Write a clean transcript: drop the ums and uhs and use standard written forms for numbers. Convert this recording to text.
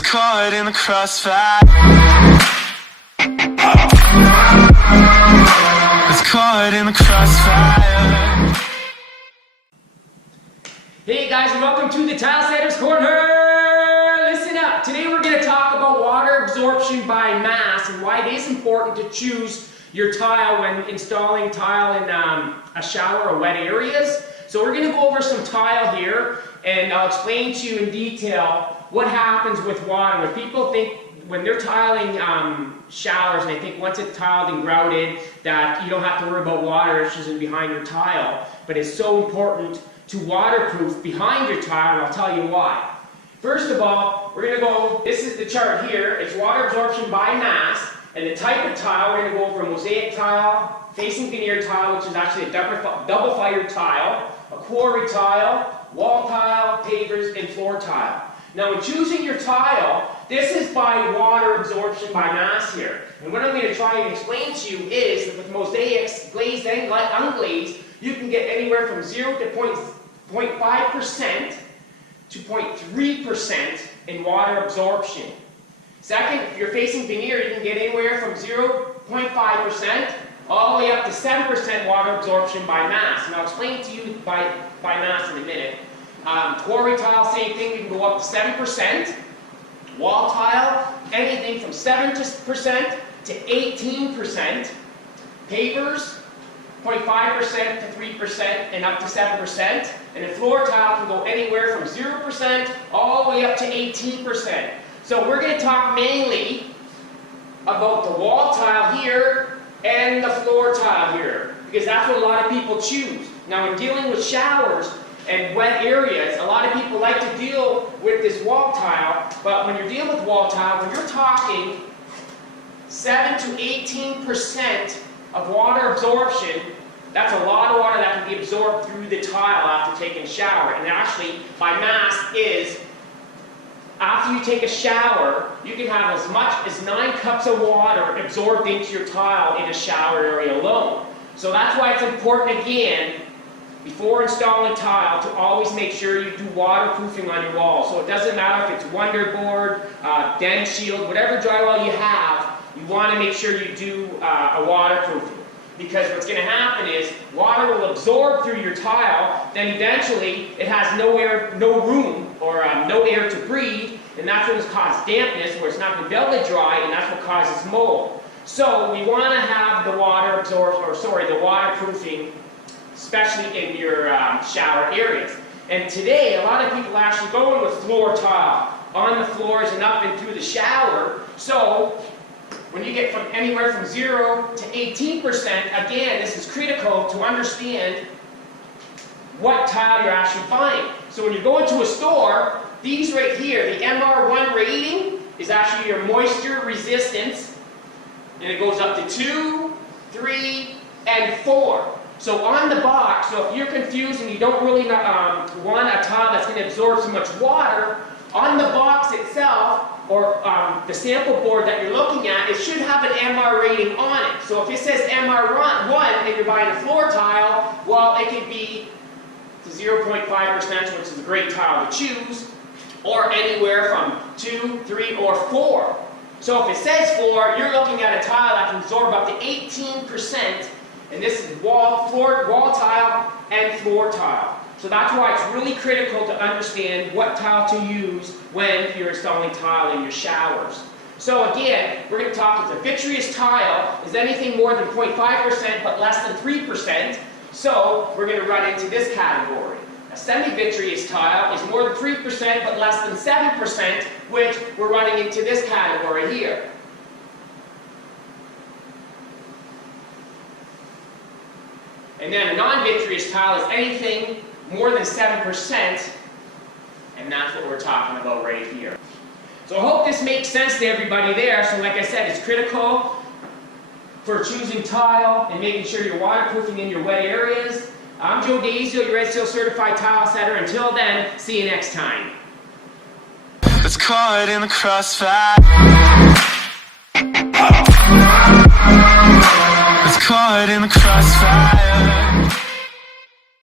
It's caught in the crossfire. It's caught in the crossfire. Hey guys, and welcome to the Tile Setter's Corner! Listen up! Today we're going to talk about water absorption by mass and why it is important to choose your tile when installing tile in a shower or wet areas. So we're going to go over some tile here, and I'll explain to you in detail what happens with water. When people think, when they're tiling showers, and they think once it's tiled and grouted that you don't have to worry about water issues behind your tile, but it's so important to waterproof behind your tile, and I'll tell you why. First of all, we're going to go, this is the chart here, it's water absorption by mass, and the type of tile, we're going to go over a mosaic tile, facing veneer tile, which is actually a double fired tile, a quarry tile, wall tile, pavers, and floor tile. Now when choosing your tile, this is by water absorption by mass here. And what I'm going to try and explain to you is that with mosaics, glazed and unglazed, you can get anywhere from 0 to 0.5% to 0.3% in water absorption. Second, if you're facing veneer, you can get anywhere from 0.5% all the way up to 7% water absorption by mass. And I'll explain to you by mass in a minute. Quarry tile, same thing, you can go up to 7%. Wall tile, anything from 7% to 18%. Pavers, 0.5% to 3% and up to 7%. And a floor tile can go anywhere from 0% all the way up to 18%. So we're going to talk mainly about the wall tile here and the floor tile here, because that's what a lot of people choose. Now in dealing with showers and wet areas, a lot of people like to deal with this wall tile, but when you're dealing with wall tile, when you're talking 7 to 18% of water absorption, that's a lot of water that can be absorbed through the tile after taking a shower. And actually, by mass is, after you take a shower, you can have as much as 9 cups of water absorbed into your tile in a shower area alone. So that's why it's important, again, before installing tile, to always make sure you do waterproofing on your wall. So it doesn't matter if it's Wonderboard, Den Shield, whatever drywall you have, you want to make sure you do a waterproofing. Because what's going to happen is water will absorb through your tile, then eventually it has no room or no air to breathe, and that's when it's caused dampness, where it's not going to be able to dry, and that's what causes mold. So we want to have the water absorption, the waterproofing, especially in your shower areas. And today, a lot of people are actually going with floor tile on the floors and up and through the shower. So when you get from anywhere from 0 to 18%, again, this is critical to understand what tile you're actually buying. So when you go into a store, these right here, the MR1 rating is actually your moisture resistance, and it goes up to 2, 3, and 4. So on the box, so if you're confused and you don't really want a tile that's going to absorb so much water, on the box itself, or the sample board that you're looking at, it should have an MR rating on it. So if it says MR1 and you're buying a floor tile, well, it could be to 0.5%, which is a great tile to choose, or anywhere from 2, 3, or 4. So if it says 4, you're looking at a tile that can absorb up to 18%, and this is wall tile and floor tile. So that's why it's really critical to understand what tile to use when you're installing tile in your showers. So again, we're going to talk with a vitreous tile is anything more than 0.5% but less than 3%. So we're going to run into this category. A semi-vitreous tile is more than 3% but less than 7%, which we're running into this category here. And then a non-vitreous tile is anything more than 7%, and that's what we're talking about right here. So I hope this makes sense to everybody there. So like I said, it's critical for choosing tile and making sure you're waterproofing in your wet areas. I'm Joe Daisio, your Red Seal Certified Tile Setter. Until then, see you next time. It's caught in the crossfire. It's caught in the crossfire.